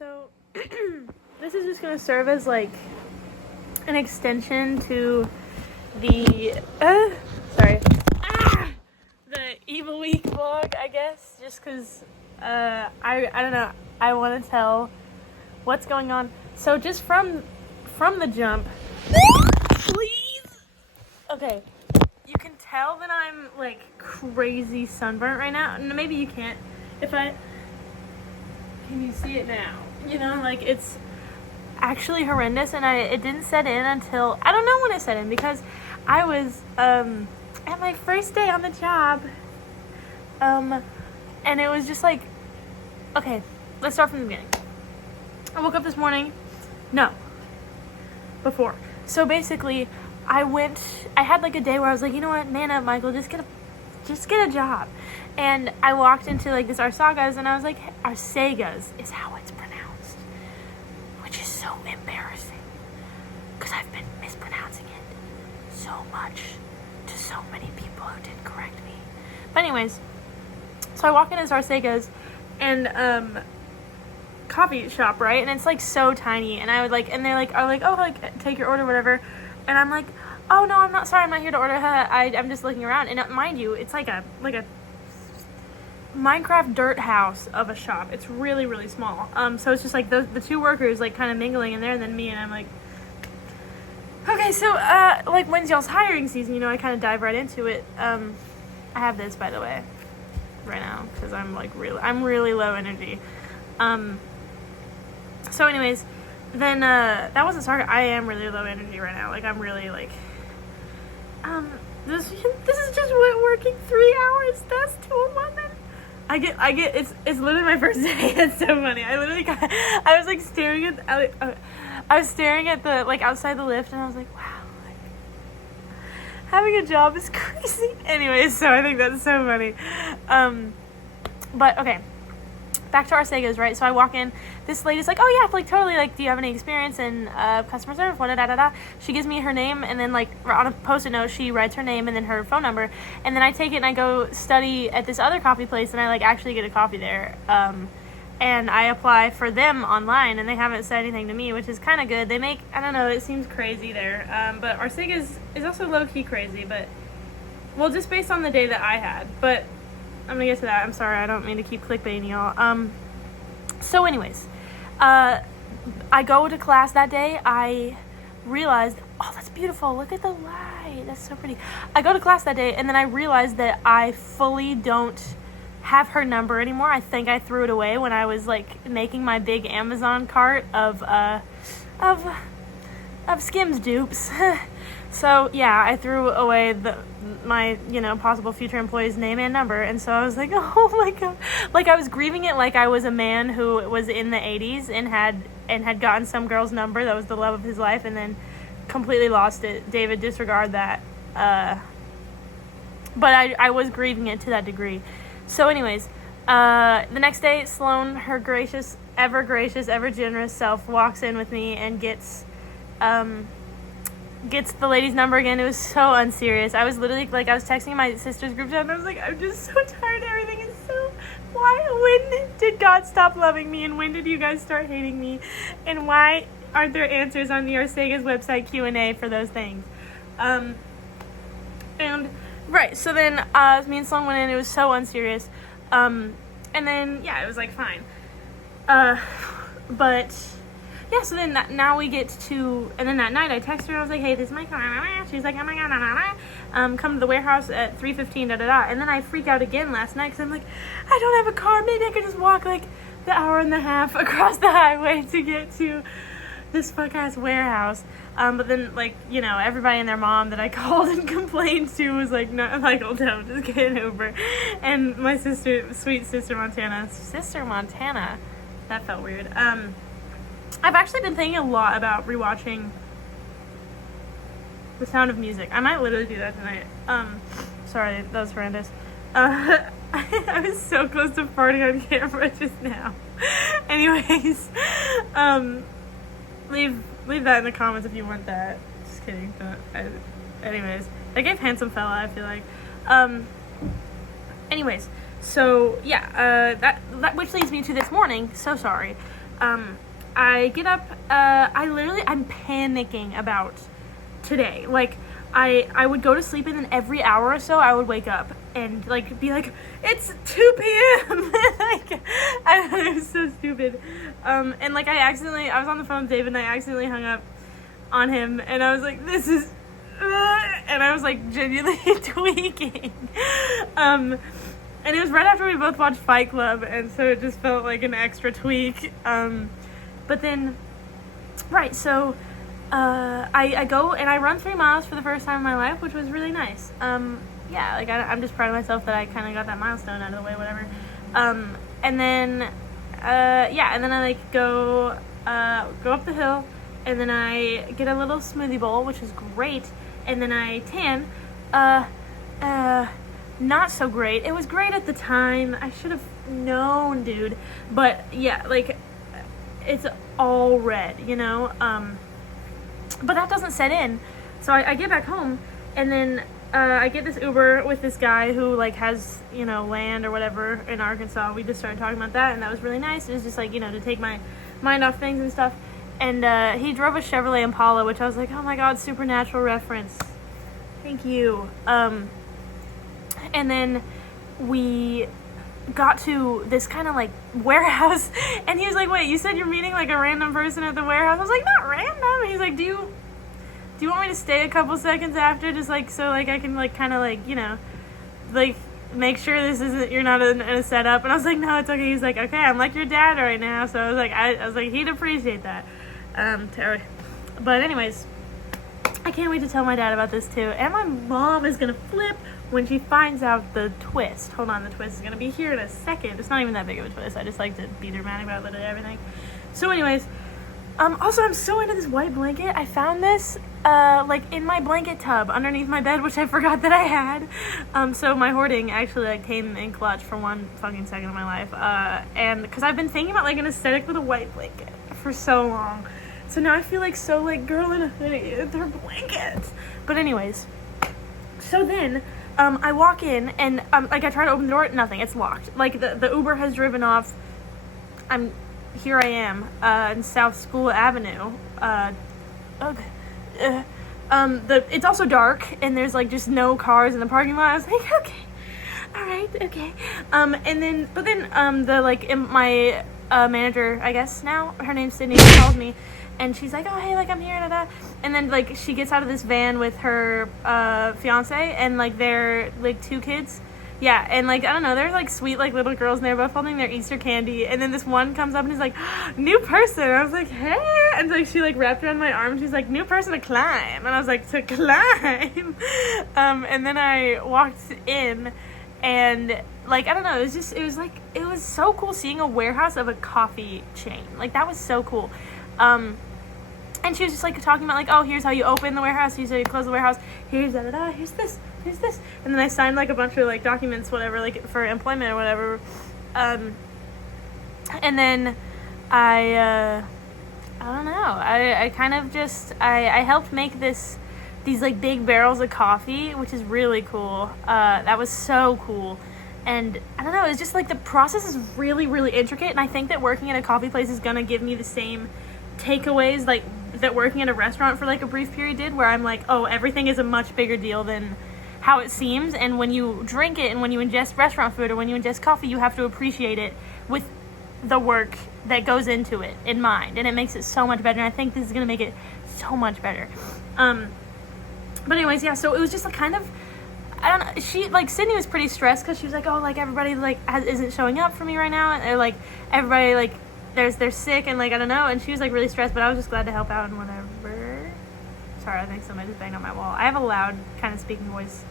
So this is just gonna serve as like an extension to the the Evil Week vlog, I guess, just because I don't know, I want to tell what's going on. So just from the jump, please. Okay, you can tell that I'm like crazy sunburnt right now. Maybe you can't. Can you see it now? You know, like it's actually horrendous, and it didn't set in until, I don't know when it set in, because I was at my first day on the job, and it was just like, okay, let's start from the beginning. I woke up this morning, before. So basically, I had like a day where I was like, you know what, man up, Michael, just get a job. And I walked into like this Arsagas, and I was like, Arsagas is how it's pronounced, which is so embarrassing because I've been mispronouncing it so much to so many people who did correct me. But anyways, so I walk into this Arsagas and coffee shop, right? And it's like so tiny, and I would like, and they're like, oh, like take your order, whatever. And I'm like, oh no, I'm not here to order. I'm just looking around. And mind you, it's like a Minecraft dirt house of a shop. It's really, really small. So it's just like the two workers like kind of mingling in there, and then me, and I'm like, okay, so like when's y'all's hiring season? You know, I kind of dive right into it. I have this, by the way, right now, because I'm really low energy. So anyways, then that wasn't sorry. I am really low energy right now. Like I'm really like this is just working 3 hours. That's to a woman. I get it's literally my first day. It's so funny. I was like staring at the like outside the lift, and I was like, wow, like having a job is crazy. Anyways, so I think that's so funny. But okay, back to Arsagas, right? So I walk in, this lady's like, oh yeah, like totally, like, do you have any experience in customer service? She gives me her name, and then like on a post-it note she writes her name and then her phone number, and then I take it and I go study at this other coffee place, and I like actually get a coffee there, and I apply for them online, and they haven't said anything to me, which is kind of good. They make, I don't know, it seems crazy there, but Arsagas is also low-key crazy, but well, just based on the day that I had. But I'm gonna get to that. I'm sorry, I don't mean to keep clickbaiting y'all. So anyways, I go to class that day. I realized, oh, that's beautiful. Look at the light. That's so pretty. I go to class that day, and then I realized that I fully don't have her number anymore. I think I threw it away when I was like making my big Amazon cart of Skims dupes. So yeah, I threw away my possible future employee's name and number, and so I was like, oh my god, like I was grieving it like I was a man who was in the 80s and had gotten some girl's number that was the love of his life, and then completely lost it. David, disregard that. But I was grieving it to that degree. So anyways, the next day, Sloan, her gracious, ever generous self, walks in with me and gets the lady's number again. It was so unserious. I was literally like, I was texting my sister's group chat, and I was like, I'm just so tired. Everything is so, when did God stop loving me, and when did you guys start hating me, and why aren't there answers on the Arsagas website Q&A for those things? And right, so then me and Sloan went in. It was so unserious, and then yeah, it was like fine, but yeah, so then now we get to, and then that night I text her, and I was like, hey, this is my car. She's like, oh my god, come to the warehouse at 3:15, and then I freak out again last night, because I'm like, I don't have a car, maybe I could just walk like the hour and a half across the highway to get to this fuck-ass warehouse, but then, like, everybody and their mom that I called and complained to was like, no, Michael, don't, just get an Uber, and my sweet sister Montana, that felt weird. I've actually been thinking a lot about rewatching The Sound of Music. I might literally do that tonight. Sorry, that was horrendous. I was so close to farting on camera just now. Anyways, leave that in the comments if you want that. Just kidding. Anyways, I gave Handsome Fella, I feel like. Anyways, so yeah, that which leads me to this morning. So sorry. I get up, I'm panicking about today. Like, I would go to sleep, and then every hour or so I would wake up and like be like, it's 2 p.m. Like, I don't know, it was so stupid. And like I was on the phone with David, and I accidentally hung up on him, and I was like, this is and I was like genuinely tweaking. And it was right after we both watched Fight Club, and so it just felt like an extra tweak. But then, right, so I go and I run 3 miles for the first time in my life, which was really nice. Yeah, like I'm just proud of myself that I kind of got that milestone out of the way, whatever. And then, and then I like go up the hill, and then I get a little smoothie bowl, which is great, and then I tan. Not so great. It was great at the time. I should have known, dude. But yeah, like, it's all red, you know? But that doesn't set in. So I get back home, and then I get this Uber with this guy who like has, you know, land or whatever in Arkansas. We just started talking about that, and that was really nice. It was just like, you know, to take my mind off things and stuff. And he drove a Chevrolet Impala, which I was like, oh my god, supernatural reference. Thank you. And then we got to this kind of like warehouse, and he was like, wait, you said you're meeting like a random person at the warehouse? I was like, not random. And he's like, do you want me to stay a couple seconds after, just like so like I can like kind of like, you know, like make sure you're not in a setup? And I was like, no, it's okay. He's like, okay, I'm like your dad right now. So I was like he'd appreciate that. But anyways, I can't wait to tell my dad about this too, and my mom is gonna flip when she finds out the twist. Hold on, the twist is gonna be here in a second. It's not even that big of a twist. I just like to be dramatic about literally everything. So anyways, also I'm so into this white blanket. I found this like in my blanket tub underneath my bed, which I forgot that I had. So my hoarding actually like came in clutch for one fucking second of my life. And because I've been thinking about like an aesthetic with a white blanket for so long. So now I feel like so like girl in a hoodie with her blanket. But anyways, so then I walk in, and like I try to open the door, nothing, it's locked. Like the Uber has driven off. Here I am in South School Avenue. It's also dark, and there's like just no cars in the parking lot. I was like, okay, all right, okay. But then my manager, I guess now, her name's Sydney, she called me. And she's like, oh, hey, like, I'm here, da-da. And then, like, she gets out of this van with her fiance and, like, their, like, 2 kids. Yeah, and, like, I don't know, they're, like, sweet, like, little girls, and they're both holding their Easter candy. And then this one comes up and is like, new person. And I was like, hey. And, like, she, like, wrapped around my arm. She's like, new person to climb. And I was like, to climb? And then I walked in, and, like, I don't know, it was so cool seeing a warehouse of a coffee chain. Like, that was so cool. And she was just, like, talking about, like, oh, here's how you open the warehouse, here's how you close the warehouse, here's da-da-da, here's this. And then I signed, like, a bunch of, like, documents, whatever, like, for employment or whatever. And then I don't know, I kind of just, I helped make these, like, big barrels of coffee, which is really cool. That was so cool. And I don't know, it's just, like, the process is really, really intricate, and I think that working at a coffee place is gonna give me the same takeaways like that working at a restaurant for like a brief period did, where I'm like, oh, everything is a much bigger deal than how it seems, and when you drink it and when you ingest restaurant food or when you ingest coffee, you have to appreciate it with the work that goes into it in mind, and it makes it so much better, and I think this is going to make it so much better. But anyways, yeah, so it was just like kind of, I don't know, she, like, Sydney was pretty stressed because she was like, oh, like, everybody, like, isn't showing up for me right now, and they're like, everybody, like, they're sick, and, like, I don't know, and she was, like, really stressed, but I was just glad to help out and whatever. Sorry, I think somebody just banged on my wall. I have a loud kind of speaking voice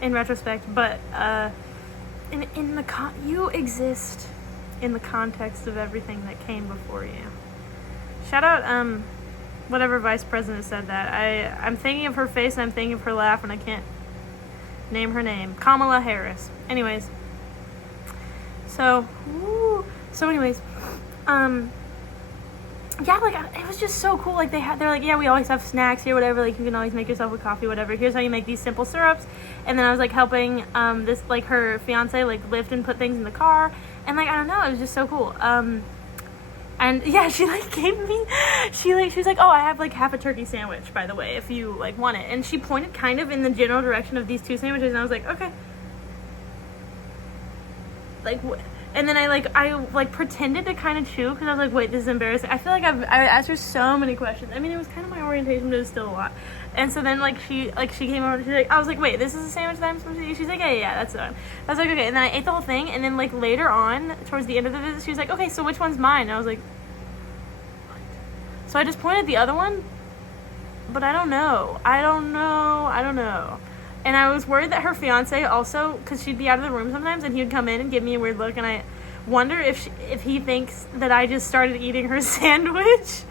in retrospect, but, you exist in the context of everything that came before you. Shout out, whatever vice president said that. I'm thinking of her face, and I'm thinking of her laugh, and I can't name her name. Kamala Harris. Anyways. Anyways, yeah, like, it was just so cool. Like, they're like, yeah, we always have snacks here, whatever, like, you can always make yourself a coffee, whatever. Here's how you make these simple syrups. And then I was, like, helping, this, like, her fiance, like, lift and put things in the car. And, like, I don't know, it was just so cool. And yeah, she like gave me, she was like, oh, I have like half a turkey sandwich, by the way, if you like want it. And she pointed kind of in the general direction of these 2 sandwiches, and I was like, okay. Like, and then I pretended to kind of chew, because I was like, wait, this is embarrassing. I feel like I asked her so many questions. I mean, it was kind of my orientation, but it was still a lot. And so then she came over, she's like, I was like, wait, this is a sandwich that I'm supposed to eat? She's like, yeah, that's the one. I was like, okay. And then I ate the whole thing, and then like later on, towards the end of the visit, she was like, okay, so which one's mine? And I was like, what? So I just pointed at the other one, but I don't know. And I was worried that her fiance also, because she'd be out of the room sometimes, and he would come in and give me a weird look, and I wonder if he thinks that I just started eating her sandwich.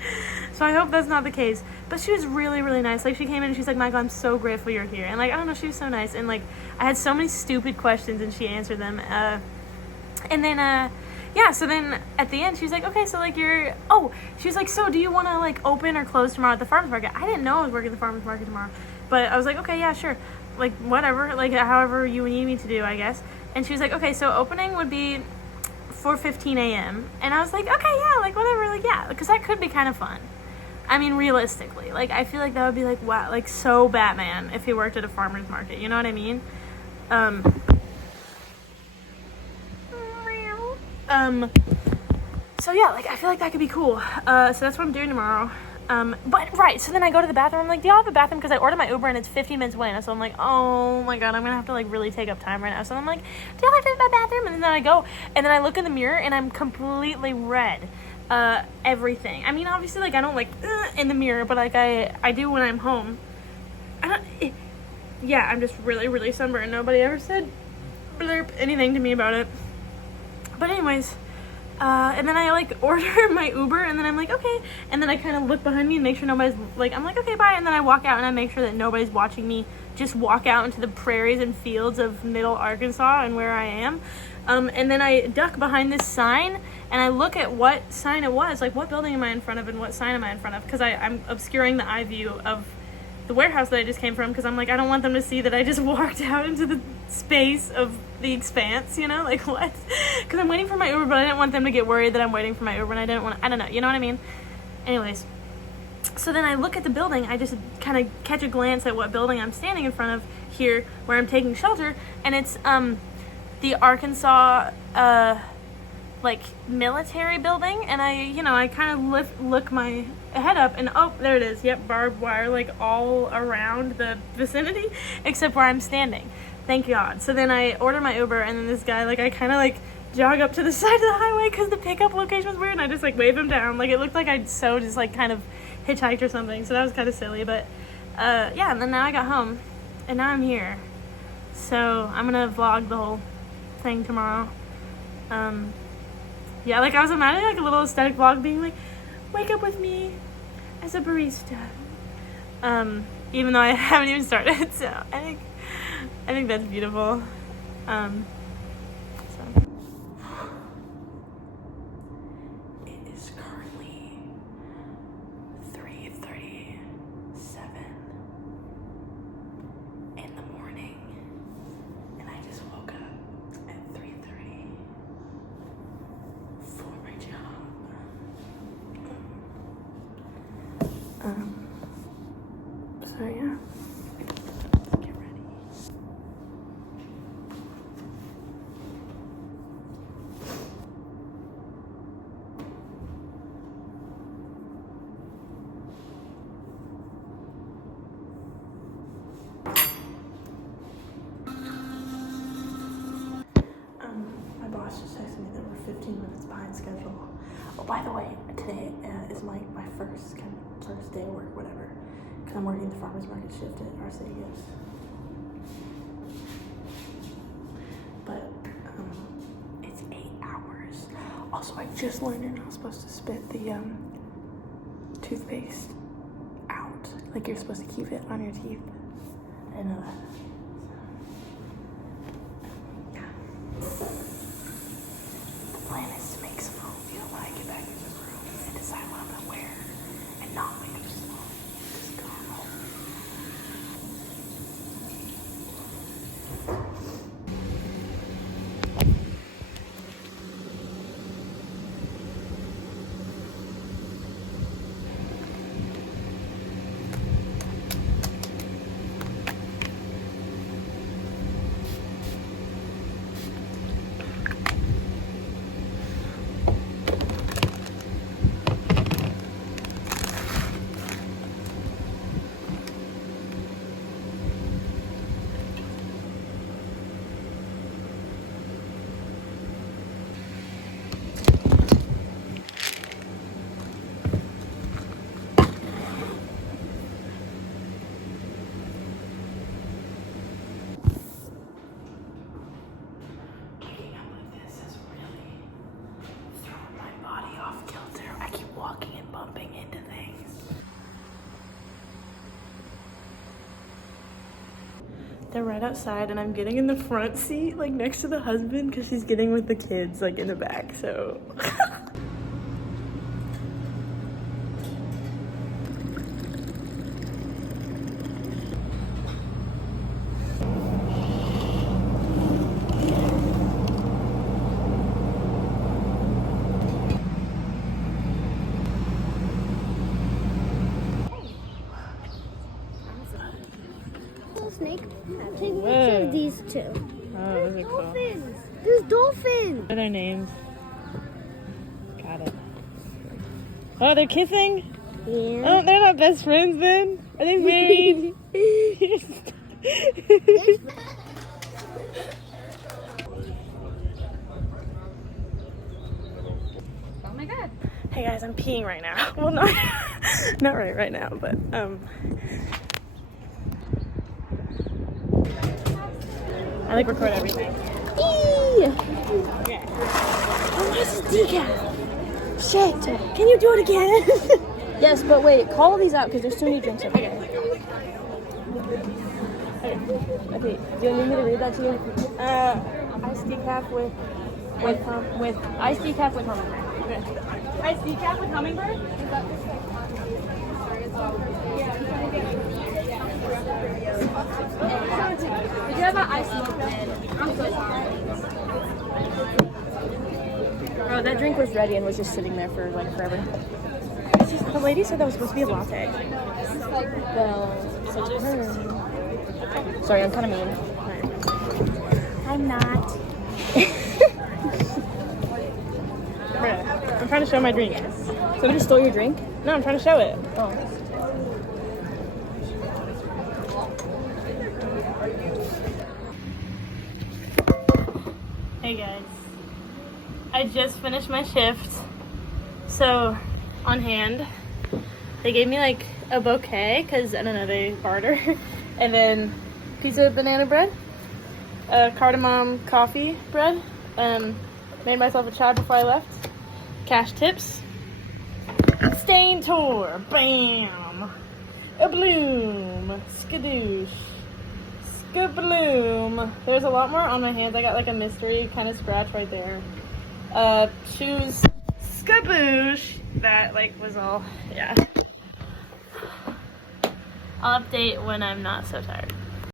So I hope that's not the case. But she was really, really nice. Like, she came in and she's like, Michael, I'm so grateful you're here. And like, I don't know, she was so nice. And like, I had so many stupid questions and she answered them. And then, yeah, so then at the end, she's like, okay, so like she's like, so do you want to like open or close tomorrow at the farmer's market? I didn't know I was working at the farmer's market tomorrow. But I was like, okay, yeah, sure. Like, whatever, like however you need me to do, I guess. And she was like, okay, so opening would be 4:15 a.m. And I was like, okay, yeah, like whatever, like yeah, because that could be kind of fun. I mean, realistically, like I feel like that would be like, wow, like so Batman if he worked at a farmer's market, you know what I mean? So yeah, like I feel like that could be cool. So that's what I'm doing tomorrow. But right, so then I go to the bathroom. I'm like, do y'all have a bathroom? Because I ordered my Uber and it's 15 minutes away. And so I'm like, oh my god, I'm gonna have to like really take up time right now. So I'm like, do y'all have to use my bathroom? And then I go, and then I look in the mirror and I'm completely red. Everything. I mean, obviously, like I don't like in the mirror, but like I do when I'm home. Yeah, I'm just really, really sunburned. Nobody ever said blurp anything to me about it. But anyways. And then I like order my Uber and then I'm like, okay. And then I kind of look behind me and make sure nobody's like, I'm like, okay, bye. And then I walk out and I make sure that nobody's watching me just walk out into the prairies and fields of middle Arkansas and where I am. And then I duck behind this sign and I look at what sign it was, like what building am I in front of and what sign am I in front of? Because I'm obscuring the eye view of the warehouse that I just came from because I'm like, I don't want them to see that I just walked out into the space of the expanse, you know, like what? Because I'm waiting for my Uber, but I didn't want them to get worried that I'm waiting for my Uber and I don't know, you know what I mean? Anyways, so then I look at the building, I just kind of catch a glance at what building I'm standing in front of here where I'm taking shelter, and it's the Arkansas like military building, and I kind of look my head up and oh, there it is. Yep, barbed wire like all around the vicinity except where I'm standing. Thank God. So then I order my Uber and then this guy, like I kind of like jog up to the side of the highway because the pickup location was weird and I just like wave him down. Like it looked like I'd so just like kind of hitchhiked or something. So that was kind of silly, but yeah, and then now I got home and now I'm here. So I'm gonna vlog the whole thing tomorrow. Yeah, like I was imagining like a little aesthetic vlog being like, wake up with me as a barista. Even though I haven't even started, so I think that's beautiful. So it is currently 3:37 in the morning, and I just woke up at 3:30 for my job. So yeah, let's get ready. My boss just texted me that we're 15 minutes behind schedule. Oh, by the way, today is my first day of work, whatever. Because I'm working the farmer's market shift at our city gifts. But it's 8 hours. Also, I just learned you're not supposed to spit the toothpaste out. Like you're supposed to keep it on your teeth. I didn't know that. Yeah. The plan is to make some home meal when I get back in the room and decide what I'm gonna wear and not make it small. Just go home. bumping into things. They're right outside and I'm getting in the front seat, like next to the husband, because she's getting with the kids like in the back, so. Snake. Take a picture of these two. Oh, those are cool. Dolphins. There's dolphins. What are their names? Got it. Oh, they're kissing? Yeah. Oh, they're not best friends then? Are they married? Oh my god. Hey guys, I'm peeing right now. Well, not right now, but I like record everything. Eee! Yeah. Oh, this is decaf. Shit. Can you do it again? Yes, but wait. Call all these out because there's too many drinks over here. Okay. Do you need me to read that to you? Iced decaf with iced decaf with hummingbird. okay. Iced decaf with hummingbird? Did you have an iced milk? I'm so sorry. Oh, that drink was ready and was just sitting there for like forever. The lady said that was supposed to be a latte. Well, so to her. Sorry, I'm kind of mean. I'm not. I'm trying to show my drink. Somebody stole your drink? No, I'm trying to show it. Oh. Hey guys. I just finished my shift. So, on hand, they gave me like a bouquet because I don't know, they barter. And then piece of banana bread, cardamom coffee bread. Made myself a chai before I left. Cash tips. Stain tour. Bam. A bloom. Skadoosh. Skabloom. There's a lot more on my hands. I got like a mystery kind of scratch right there. Shoes. Skaboosh. That like was all, yeah. I'll update when I'm not so tired.